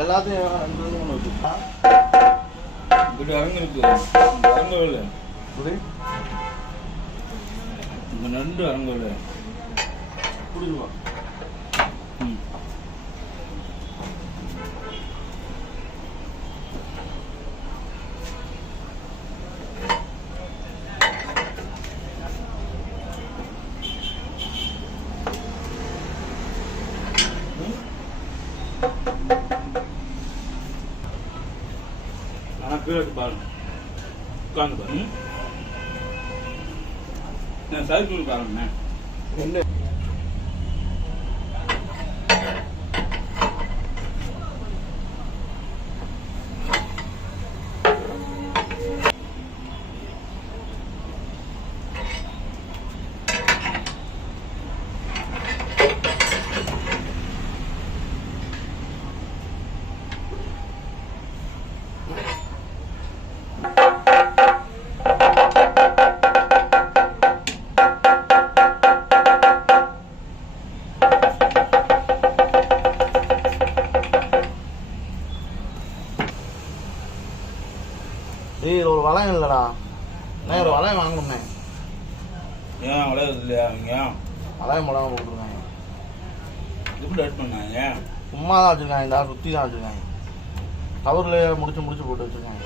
எல்லாத்தையும் இப்படி அரங்கிருக்கு அரங்கவில்லை இந்த நண்டு அரங்கவில்லை புரியுமா? கீழே பாருங்க உட்காந்து பாருங்க சைக்கிள் பாருங்க என்ன ஒரு வளையம் இல்லடா, நான் ஒரு வளையம் வாங்கணும்னே. ஏன் வளையம் இல்லையா? அவங்க வளையம் போடாம போட்டுருக்காங்க. எப்படி எட் பண்ணாங்க? சும்மா தான் வச்சிருக்காங்க, இந்த சுற்றி தான் வச்சிருக்காங்க. கவர்ல முடிச்சு போட்டு வச்சிருக்காங்க.